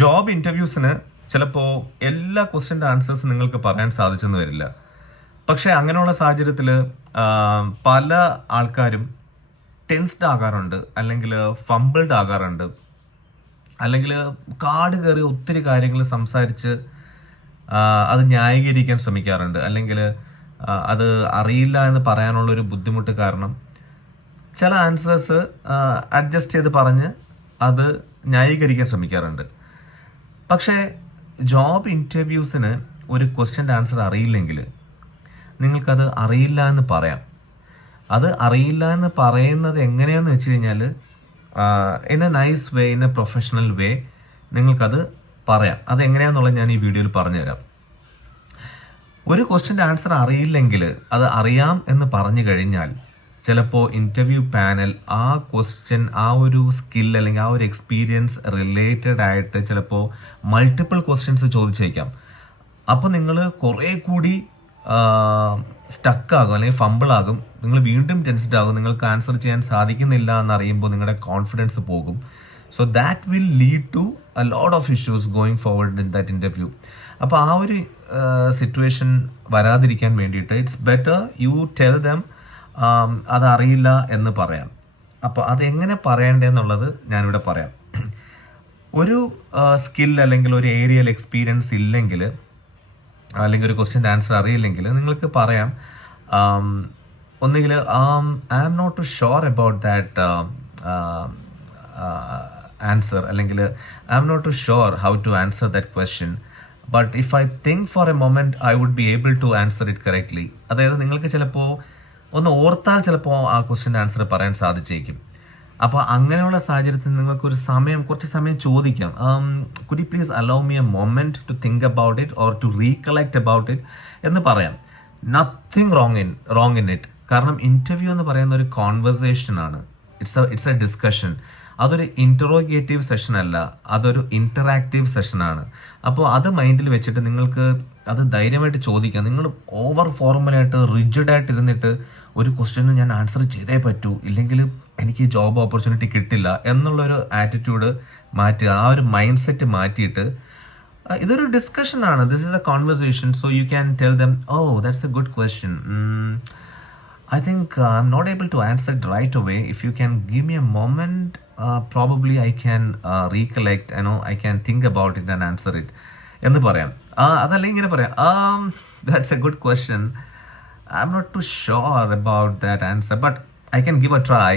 Job ഇൻ്റർവ്യൂസിന് ചിലപ്പോൾ എല്ലാ ക്വസ്റ്റ്യൻ്റെ answers നിങ്ങൾക്ക് പറയാൻ സാധിച്ചെന്ന് വരില്ല. പക്ഷേ അങ്ങനെയുള്ള സാഹചര്യത്തിൽ പല ആൾക്കാരും ടെൻസ്ഡ് ആകാറുണ്ട്, അല്ലെങ്കിൽ ഫംബിൾഡ് ആകാറുണ്ട്, അല്ലെങ്കിൽ കാട് കയറി ഒത്തിരി കാര്യങ്ങൾ സംസാരിച്ച് അത് ന്യായീകരിക്കാൻ ശ്രമിക്കാറുണ്ട്, അല്ലെങ്കിൽ അത് അറിയില്ല എന്ന് പറയാനുള്ളൊരു ബുദ്ധിമുട്ട് കാരണം ചില ആൻസേഴ്സ് അഡ്ജസ്റ്റ് ചെയ്ത് പറഞ്ഞ് അത് ന്യായീകരിക്കാൻ ശ്രമിക്കാറുണ്ട്. പക്ഷേ ജോബ് ഇൻ്റർവ്യൂസിന് ഒരു ക്വസ്റ്റ്യൻ്റെ ആൻസർ അറിയില്ലെങ്കിൽ നിങ്ങൾക്കത് അറിയില്ല എന്ന് പറയാം. അത് അറിയില്ല എന്ന് പറയുന്നത് എങ്ങനെയാണെന്ന് വെച്ച് കഴിഞ്ഞാൽ in A nice way, in A professional വേ നിങ്ങൾക്കത് പറയാം. അതെങ്ങനെയാണെന്നുള്ളത് ഞാൻ ഈ വീഡിയോയിൽ പറഞ്ഞുതരാം. ഒരു ക്വസ്റ്റ്യൻ്റെ ആൻസർ അറിയില്ലെങ്കിൽ അത് അറിയാം എന്ന് പറഞ്ഞു കഴിഞ്ഞാൽ ചിലപ്പോൾ ഇൻ്റർവ്യൂ പാനൽ ആ ക്വസ്റ്റ്യൻ, ആ ഒരു സ്കിൽ അല്ലെങ്കിൽ ആ ഒരു എക്സ്പീരിയൻസ് റിലേറ്റഡ് ആയിട്ട് ചിലപ്പോൾ മൾട്ടിപ്പിൾ ക്വസ്റ്റ്യൻസ് ചോദിച്ചേക്കാം. അപ്പോൾ നിങ്ങൾ കുറേ കൂടി സ്റ്റക്കാകും അല്ലെങ്കിൽ ഫംബിളാകും, നിങ്ങൾ വീണ്ടും ടെൻസ്ഡ് ആകും, നിങ്ങൾക്ക് ആൻസർ ചെയ്യാൻ സാധിക്കുന്നില്ല എന്നറിയുമ്പോൾ നിങ്ങളുടെ കോൺഫിഡൻസ് പോകും. So that will lead to a lot of issues going forward in that interview. അപ്പോൾ ആ ഒരു സിറ്റുവേഷൻ വരാതിരിക്കാൻ വേണ്ടിയിട്ട് it's better you tell them അതറിയില്ല എന്ന് പറയാം. അപ്പോൾ അതെങ്ങനെ പറയണ്ടേന്നുള്ളത് ഞാനിവിടെ പറയാം. ഒരു സ്കിൽ അല്ലെങ്കിൽ ഒരു ഏരിയയിൽ എക്സ്പീരിയൻസ് ഇല്ലെങ്കിൽ അല്ലെങ്കിൽ ഒരു ക്വസ്റ്റ്യൻ്റെ ആൻസർ അറിയില്ലെങ്കിൽ നിങ്ങൾക്ക് പറയാം, ഒന്നുകിൽ I am not too sure about that answer, അല്ലെങ്കിൽ I am not too sure how to answer that question, but if I think for a moment I would be able to answer it correctly. അതായത് നിങ്ങൾക്ക് ചിലപ്പോൾ ഒന്ന് ഓർത്താൽ ചിലപ്പോൾ ആ ക്വസ്റ്റ്യൻ്റെ answer പറയാൻ സാധിച്ചേക്കും. അപ്പോൾ അങ്ങനെയുള്ള സാഹചര്യത്തിൽ നിങ്ങൾക്കൊരു കുറച്ച് സമയം ചോദിക്കാം, could you please allow me a moment to think about it or to recollect about it എന്ന് പറയാം. Nothing wrong in it. കാരണം ഇൻ്റർവ്യൂ എന്ന് പറയുന്ന ഒരു കോൺവെർസേഷൻ ആണ്, ഇറ്റ്സ് എ ഡിസ്കഷൻ. അതൊരു ഇൻറ്ററോഗേറ്റീവ് സെഷൻ അല്ല, അതൊരു ഇൻറ്ററാക്റ്റീവ് സെഷനാണ്. അപ്പോൾ അത് മൈൻഡിൽ വെച്ചിട്ട് നിങ്ങൾക്ക് അത് ധൈര്യമായിട്ട് ചോദിക്കാം. നിങ്ങൾ ഓവർ ഫോർമലായിട്ട് റിജിഡായിട്ട് ഇരുന്നിട്ട് ഒരു ക്വസ്റ്റ്യന് ഞാൻ ആൻസർ ചെയ്തേ പറ്റൂ, ഇല്ലെങ്കിൽ എനിക്ക് ജോബ് ഓപ്പർച്യൂണിറ്റി കിട്ടില്ല എന്നുള്ളൊരു ആറ്റിറ്റ്യൂഡ് മാറ്റുക. ആ ഒരു മൈൻഡ് സെറ്റ് മാറ്റിയിട്ട് ഇതൊരു ഡിസ്കഷനാണ്, this is a conversation. So you can tell them, oh that's a good question, I think I'm not able to answer it right away. If you can give me a moment, probably I can recollect, I can think about it and answer it. എന്ന് പറയാം. അതല്ല ഇങ്ങനെ പറയാം, that's a good question. I'm not too sure about that answer, but I can give a try.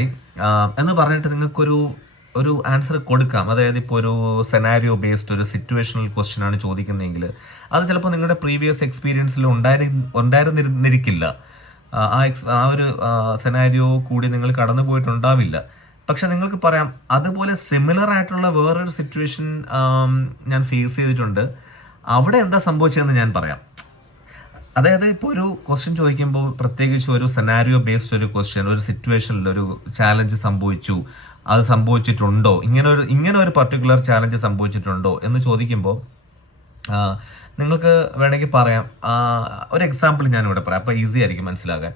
എന്ന് പറഞ്ഞിട്ട് നിങ്ങൾക്കൊരു answer കൊടുക്കാം. അതായത് ഇപ്പോൾ ഒരു സെനാരിയോ ബേസ്ഡ് ഒരു സിറ്റുവേഷണൽ ക്വസ്റ്റ്യൻ ആണ് ചോദിക്കുന്നതെങ്കിൽ അത് ചിലപ്പോൾ നിങ്ങളുടെ പ്രീവിയസ് എക്സ്പീരിയൻസിൽ ഉണ്ടായിരുന്നിരിക്കില്ല. ആ ഒരു സെനാരിയോ കൂടി നിങ്ങൾ കടന്നു പോയിട്ടുണ്ടാവില്ല. പക്ഷെ നിങ്ങൾക്ക് പറയാം, അതുപോലെ സിമിലർ ആയിട്ടുള്ള വേറൊരു സിറ്റുവേഷൻ ഞാൻ ഫേസ് ചെയ്തിട്ടുണ്ട്, അവിടെ എന്താ സംഭവിച്ചതെന്ന് ഞാൻ പറയാം. അതായത് ഇപ്പോൾ ഒരു ക്വസ്റ്റ്യൻ ചോദിക്കുമ്പോൾ, പ്രത്യേകിച്ച് ഒരു സെനാരിയോ ബേസ്ഡ് ഒരു ക്വസ്റ്റ്യൻ, ഒരു സിറ്റുവേഷനിൽ ഒരു ചാലഞ്ച് സംഭവിച്ചു, അത് സംഭവിച്ചിട്ടുണ്ടോ, ഇങ്ങനെ ഒരു പർട്ടിക്കുലർ ചാലഞ്ച് സംഭവിച്ചിട്ടുണ്ടോ എന്ന് ചോദിക്കുമ്പോൾ നിങ്ങൾക്ക് വേണമെങ്കിൽ പറയാം. ഒരു എക്സാമ്പിൾ ഞാനിവിടെ പറയാം, അപ്പോൾ ഈസി ആയിരിക്കും മനസ്സിലാകാൻ.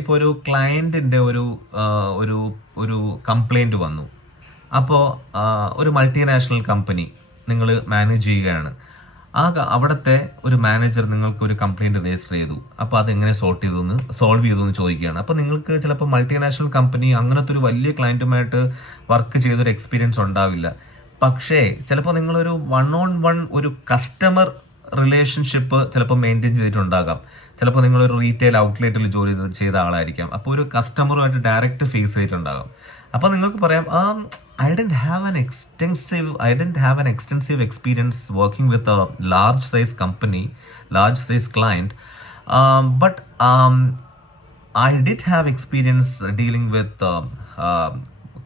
ഇപ്പോൾ ഒരു ക്ലയൻറ്റിൻ്റെ ഒരു കംപ്ലൈൻറ്റ് വന്നു. അപ്പോൾ ഒരു മൾട്ടിനാഷണൽ കമ്പനി നിങ്ങൾ മാനേജ് ചെയ്യുകയാണ്. അവിടുത്തെ ഒരു മാനേജർ നിങ്ങൾക്ക് ഒരു കംപ്ലൈൻറ്റ് രജിസ്റ്റർ ചെയ്തു. അപ്പോൾ അതെങ്ങനെ സോൾവ് ചെയ്തു എന്ന് ചോദിക്കുകയാണ്. അപ്പോൾ നിങ്ങൾക്ക് ചിലപ്പോൾ മൾട്ടിനാഷണൽ കമ്പനി അങ്ങനത്തെ ഒരു വലിയ ക്ലയൻറ്റുമായിട്ട് വർക്ക് ചെയ്തൊരു എക്സ്പീരിയൻസ് ഉണ്ടാവില്ല. പക്ഷേ ചിലപ്പോൾ നിങ്ങളൊരു 1-on-1 ഒരു കസ്റ്റമർ റിലേഷൻഷിപ്പ് ചിലപ്പോൾ മെയിൻറ്റെയിൻ ചെയ്തിട്ടുണ്ടാകാം. ചിലപ്പോൾ നിങ്ങളൊരു റീറ്റെയിൽ ഔട്ട്ലെറ്റിൽ ജോലി ചെയ്ത ആളായിരിക്കാം. അപ്പോൾ ഒരു കസ്റ്റമറുമായിട്ട് ഡയറക്റ്റ് ഫേസ് ചെയ്തിട്ടുണ്ടാകാം. അപ്പോൾ നിങ്ങൾക്ക് പറയാം, I didn't have an extensive experience working with a large size company, large size client, but I did have experience dealing with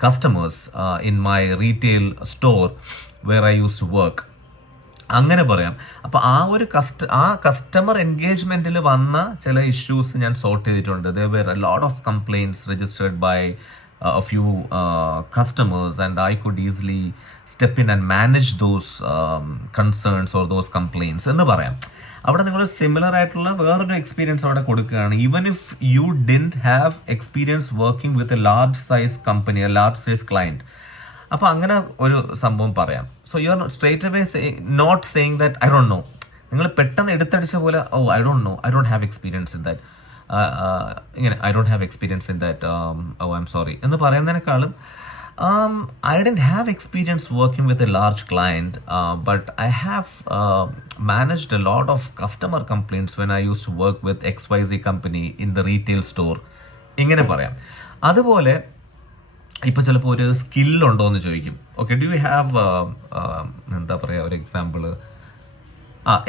customers in my retail store where I used to work. അങ്ങനെ പറയാം. അപ്പോൾ ആ customer എൻഗേജ്മെന്റിൽ വന്ന ചില issues ഞാൻ sort ചെയ്തിട്ടുണ്ട്. There were a lot of complaints registered by a few customers, and I could easily step in and manage those concerns or those complaints എന്ന് പറയാം. അവിടെ നിങ്ങൾ സിമിലർ ആയിട്ടുള്ള വേറൊരു എക്സ്പീരിയൻസ് അവിടെ കൊടുക്കുകയാണ്. Even if you didn't have experience working with a large size company, a large size client, അപ്പോൾ അങ്ങനെ ഒരു സംഭവം പറയാം. So you are straight away not saying that I don't know. നിങ്ങൾ പെട്ടെന്ന് എടുത്തടിച്ച പോലെ I don't know, I don't have experience in that, ഇങ്ങനെ I don't have experience in that, I am sorry എന്ന് പറയുന്നതിനേക്കാളും I didn't have experience working with a large client, but I have managed a lot of customer complaints when I used to work with XYZ company in the retail store. ഇങ്ങനെ പറയാം. അതുപോലെ ഇപ്പം ചിലപ്പോൾ ഒരു സ്കില്ലുണ്ടോ എന്ന് ചോദിക്കും. ഓക്കെ, ഡു യു ഹാവ് എന്താ പറയുക, ഒരു എക്സാമ്പിൾ,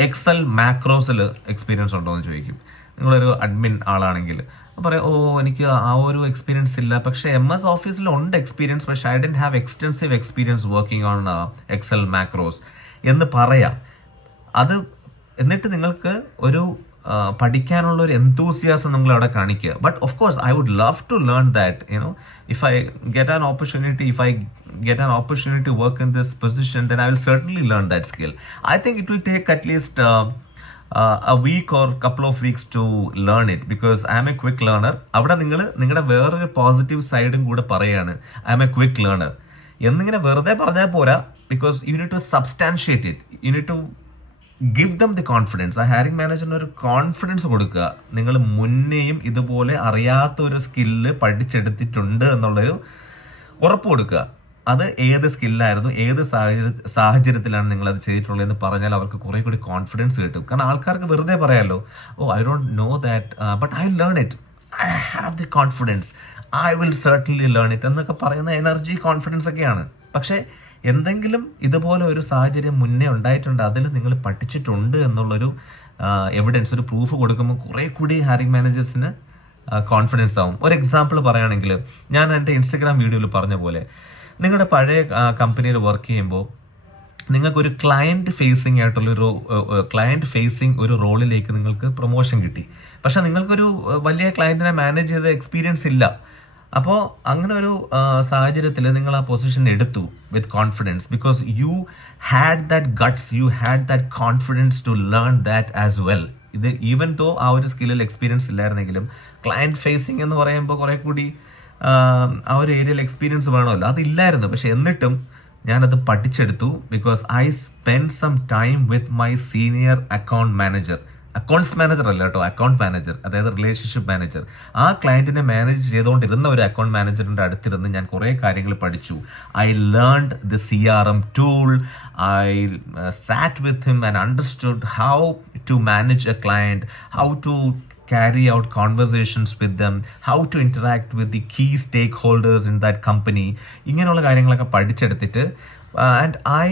എക്സൽ മാക്രോസിൽ എക്സ്പീരിയൻസ് ഉണ്ടോ എന്ന് ചോദിക്കും. നിങ്ങളൊരു അഡ്മിൻ ആളാണെങ്കിൽ പറയാം, എനിക്ക് ആ ഒരു എക്സ്പീരിയൻസ് ഇല്ല, പക്ഷേ MS ഓഫീസിൽ ഉണ്ട് എക്സ്പീരിയൻസ്, പക്ഷേ I don't have extensive experience working on Excel macros എന്ന് പറയാം. അത് എന്നിട്ട് നിങ്ങൾക്ക് ഒരു പഠിക്കാനുള്ള ഒരു എന്തൂസിയാസം നിങ്ങൾ അവിടെ കാണിക്കുക. But of course I would love to learn that, if I get an opportunity to work in this position, then I will certainly learn that skill. I think it will take at least a week or couple of weeks to learn it, because I am a quick learner. അവിടെ നിങ്ങളുടെ വേറൊരു positive സൈഡും കൂടെ പറയാണ്, I am a quick learner എന്നിങ്ങനെ വെറുതെ പറഞ്ഞാൽ പോരാ, because you need to substantiate it, you need to give them the confidence. ആ ഹയറിംഗ് മാനേജറിന് ഒരു കോൺഫിഡൻസ് കൊടുക്കുക, നിങ്ങൾ മുന്നേയും ഇതുപോലെ അറിയാത്ത ഒരു സ്കില്ല് പഠിച്ചെടുത്തിട്ടുണ്ട് എന്നുള്ളൊരു ഉറപ്പ് കൊടുക്കുക. അത് ഏത് സ്കില്ലായിരുന്നു, ഏത് സാഹചര്യത്തിലാണ് നിങ്ങളത് ചെയ്തിട്ടുള്ളതെന്ന് പറഞ്ഞാൽ അവർക്ക് കുറേ കൂടി കോൺഫിഡൻസ് കിട്ടും. കാരണം ആൾക്കാർക്ക് വെറുതെ പറയാമല്ലോ, I don't know that but I learn it, I have the confidence, I will certainly learn it എന്നൊക്കെ പറയുന്ന എനർജി, കോൺഫിഡൻസ് ഒക്കെയാണ്. പക്ഷേ എന്തെങ്കിലും ഇതുപോലെ ഒരു സാഹചര്യം മുന്നേ ഉണ്ടായിട്ടുണ്ട്, അതിൽ നിങ്ങൾ പഠിച്ചിട്ടുണ്ട് എന്നുള്ളൊരു എവിഡൻസ്, ഒരു പ്രൂഫ് കൊടുക്കുമ്പോൾ കുറേ കൂടി ഹയറിംഗ് മാനേജേഴ്സിന് കോൺഫിഡൻസ് ആവും. ഒരു എക്സാമ്പിൾ പറയുകയാണെങ്കിൽ, ഞാൻ എൻ്റെ ഇൻസ്റ്റഗ്രാം വീഡിയോയിൽ പറഞ്ഞ പോലെ, നിങ്ങളുടെ പഴയ കമ്പനിയിൽ വർക്ക് ചെയ്യുമ്പോൾ നിങ്ങൾക്കൊരു ക്ലയൻറ്റ് ഫേസിങ് ഒരു റോളിലേക്ക് നിങ്ങൾക്ക് പ്രൊമോഷൻ കിട്ടി. പക്ഷെ നിങ്ങൾക്കൊരു വലിയ ക്ലയൻറ്റിനെ മാനേജ് ചെയ്ത എക്സ്പീരിയൻസ് ഇല്ല. അപ്പോൾ അങ്ങനെ ഒരു സാഹചര്യത്തിൽ നിങ്ങൾ ആ പൊസിഷൻ എടുത്തു with confidence, because you had that guts, you had that confidence to learn that as well. ഇത് ഈവൻ ദോ ആ ഒരു സ്കില്ലിൽ എക്സ്പീരിയൻസ് ഇല്ലായിരുന്നെങ്കിലും ക്ലയൻറ്റ് ഫേസിങ് എന്ന് പറയുമ്പോൾ കുറേ കൂടി ആ ഒരു ഏരിയയിൽ എക്സ്പീരിയൻസ് വേണമല്ലോ, അതില്ലായിരുന്നു. പക്ഷെ എന്നിട്ടും ഞാനത് പഠിച്ചെടുത്തു, because I spend some time with my senior account manager. Accounts manager അല്ല കേട്ടോ, അക്കൗണ്ട് മാനേജർ, അതായത് റിലേഷൻഷിപ്പ് മാനേജർ. ആ ക്ലയൻറ്റിനെ മാനേജ് ചെയ്തുകൊണ്ടിരുന്ന ഒരു അക്കൗണ്ട് മാനേജറിൻ്റെ അടുത്തിരുന്ന് ഞാൻ കുറേ കാര്യങ്ങൾ പഠിച്ചു. I learned the CRM tool, I sat with him and understood how to manage a client, how to carry out conversations with them, how to interact with the key stakeholders in that company. ഇങ്ങനെയുള്ള കാര്യങ്ങളൊക്കെ പഠിച്ചെടുത്തിട്ട് and I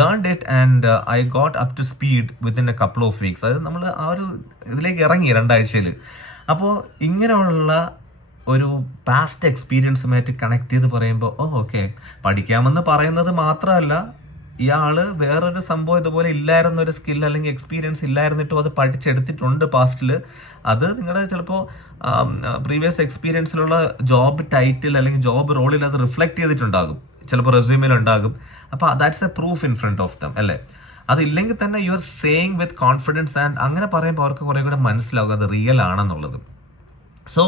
learned it and I got up to speed within a couple of weeks. അത് നമ്മൾ ആ ഒരു ഇതിലേക്ക് ഇറങ്ങി 2 ആഴ്ചയിൽ. അപ്പോൾ ഇങ്ങനെയുള്ള ഒരു പാസ്റ്റ് എക്സ്പീരിയൻസുമായിട്ട് കണക്ട് ചെയ്ത് പറയുമ്പോൾ ഓക്കെ, പഠിക്കാമെന്ന് പറയുന്നത് മാത്രമല്ല, ഇയാൾ വേറൊരു സംഭവം ഇതുപോലെ ഇല്ലായിരുന്ന ഒരു സ്കിൽ അല്ലെങ്കിൽ എക്സ്പീരിയൻസ് ഇല്ലായിരുന്നിട്ടും അത് പഠിച്ചെടുത്തിട്ടുണ്ട് പാസ്റ്റിൽ. അത് നിങ്ങളുടെ ചിലപ്പോൾ പ്രീവിയസ് എക്സ്പീരിയൻസിലുള്ള ജോബ് ടൈറ്റിൽ അല്ലെങ്കിൽ ജോബ് റോളിൽ അത് റിഫ്ലക്ട് ചെയ്തിട്ടുണ്ടാകും, ചിലപ്പോൾ റെസ്യൂമിൽ ഉണ്ടാകും. അപ്പോൾ that's a proof in front of them, അല്ലേ? അതില്ലെങ്കിൽ തന്നെ you are saying with confidence, and അങ്ങനെ പറയുമ്പോൾ അവർക്ക് കുറേ കൂടെ മനസ്സിലാവും അത് റിയൽ ആണെന്നുള്ളത്. സോ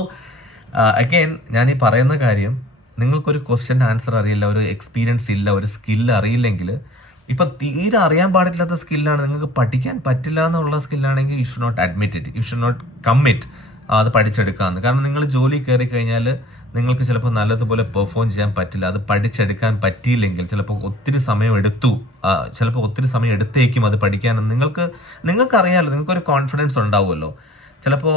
അഗെയിൻ ഞാൻ ഈ പറയുന്ന കാര്യം, നിങ്ങൾക്കൊരു ക്വസ്റ്റ്യൻ ആൻസർ അറിയില്ല, ഒരു എക്സ്പീരിയൻസ് ഇല്ല, ഒരു സ്കില്ല് അറിയില്ലെങ്കിൽ, ഇപ്പം തീരെ അറിയാൻ പാടില്ലാത്ത സ്കില്ലാണ്, നിങ്ങൾക്ക് പഠിക്കാൻ പറ്റില്ല എന്നുള്ള സ്കില്ലാണെങ്കിൽ you should not admit it, you should not commit അത് പഠിച്ചെടുക്കാമെന്ന്. കാരണം നിങ്ങൾ ജോലി കയറി കഴിഞ്ഞാൽ നിങ്ങൾക്ക് ചിലപ്പോൾ നല്ലതുപോലെ പെർഫോം ചെയ്യാൻ പറ്റില്ല. അത് പഠിച്ചെടുക്കാൻ പറ്റിയില്ലെങ്കിൽ ചിലപ്പോൾ ഒത്തിരി സമയം എടുത്തേക്കും അത് പഠിക്കാൻ. നിങ്ങൾക്കറിയാമല്ലോ, നിങ്ങൾക്കൊരു കോൺഫിഡൻസ് ഉണ്ടാവുമല്ലോ. ചിലപ്പോൾ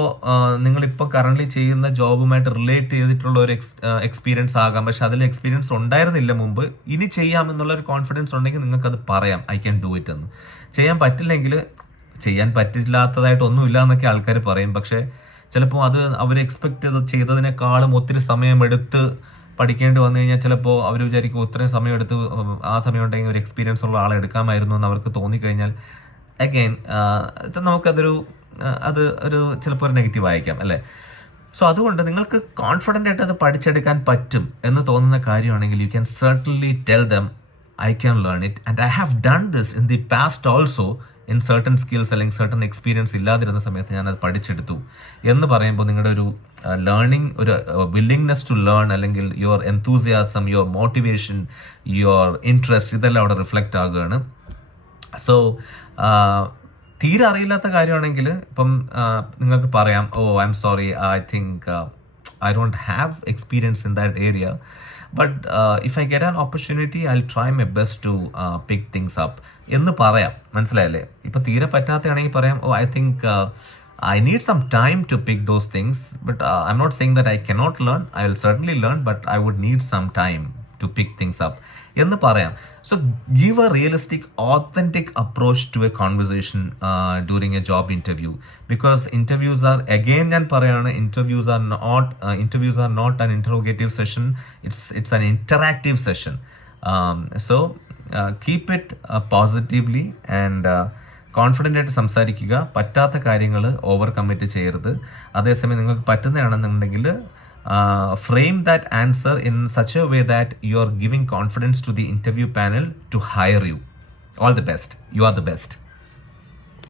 നിങ്ങളിപ്പോൾ കറൻ്റ്ലി ചെയ്യുന്ന ജോബുമായിട്ട് റിലേറ്റ് ചെയ്തിട്ടുള്ള ഒരു എക്സ്പീരിയൻസ് ആകാം, പക്ഷെ അതിൽ എക്സ്പീരിയൻസ് ഉണ്ടായിരുന്നില്ല മുമ്പ്. ഇനി ചെയ്യാമെന്നുള്ളൊരു കോൺഫിഡൻസ് ഉണ്ടെങ്കിൽ നിങ്ങൾക്കത് പറയാം, ഐ ക്യാൻ ഡു ഇറ്റ് എന്ന്. ചെയ്യാൻ പറ്റില്ലെങ്കിൽ ചെയ്യാൻ പറ്റില്ലാത്തതായിട്ടൊന്നുമില്ല എന്നൊക്കെ ആൾക്കാർ പറയും. പക്ഷേ ചിലപ്പോൾ അത് അവർ എക്സ്പെക്ട് ചെയ്തതിനേക്കാളും ഒത്തിരി സമയമെടുത്ത് പഠിക്കേണ്ടി വന്നു കഴിഞ്ഞാൽ ചിലപ്പോൾ അവർ വിചാരിക്കും ഇത്രയും സമയമെടുത്ത് ആ സമയം ഉണ്ടെങ്കിൽ ഒരു എക്സ്പീരിയൻസ് ഉള്ള ആളെ എടുക്കാമായിരുന്നു എന്ന് അവർക്ക് തോന്നിക്കഴിഞ്ഞാൽ അഗെയിൻ അത് ചിലപ്പോൾ ഒരു നെഗറ്റീവ് ആയിരിക്കാം, അല്ലേ? സോ അതുകൊണ്ട് നിങ്ങൾക്ക് കോൺഫിഡൻ്റ് ആയിട്ട് അത് പഠിച്ചെടുക്കാൻ പറ്റും എന്ന് തോന്നുന്ന കാര്യമാണെങ്കിൽ you can certainly tell them I can learn it and I have done this in the past also in certain skills അല്ലെങ്കിൽ സർട്ടൺ എക്സ്പീരിയൻസ് ഇല്ലാതിരുന്ന സമയത്ത് ഞാനത് പഠിച്ചെടുത്തു എന്ന് പറയുമ്പോൾ നിങ്ങളുടെ ഒരു ലേണിംഗ്, ഒരു വില്ലിങ്നെസ് ടു ലേൺ, അല്ലെങ്കിൽ your enthusiasm, your motivation, your interest, ഇതെല്ലാം അവിടെ റിഫ്ലക്റ്റ് ആകുകയാണ്. സോ തീരെ അറിയില്ലാത്ത കാര്യമാണെങ്കിൽ ഇപ്പം നിങ്ങൾക്ക് പറയാം, oh I am sorry, I think I don't have experience in that area, but if I get an opportunity, I'll try my best to pick things up എന്ന് പറയാം. മനസ്സിലായല്ലേ? ഇപ്പം തീരെ പറ്റാത്തയാണെങ്കിൽ പറയാം, oh I think I need some time to pick those things, but I'm not saying that I cannot learn. I will certainly learn, but I would need some time to pick things up എന്ന് പറയാം. So give a realistic, authentic approach to a conversation during a job interview, because interviews are, again ഞാൻ പറയാണ്, interviews are not an interrogative session. It's an interactive session. So keep it positively and confident ആയിട്ട് സംസാരിക്കുക. പറ്റാത്ത കാര്യങ്ങൾ over commit ചെയ്യരുത്. അതേസമയം നിങ്ങൾക്ക് പറ്റുന്നതാണെന്നുണ്ടെങ്കിൽ frame that answer in such a way that you are giving confidence to the interview panel to hire you. All the best. You are the best.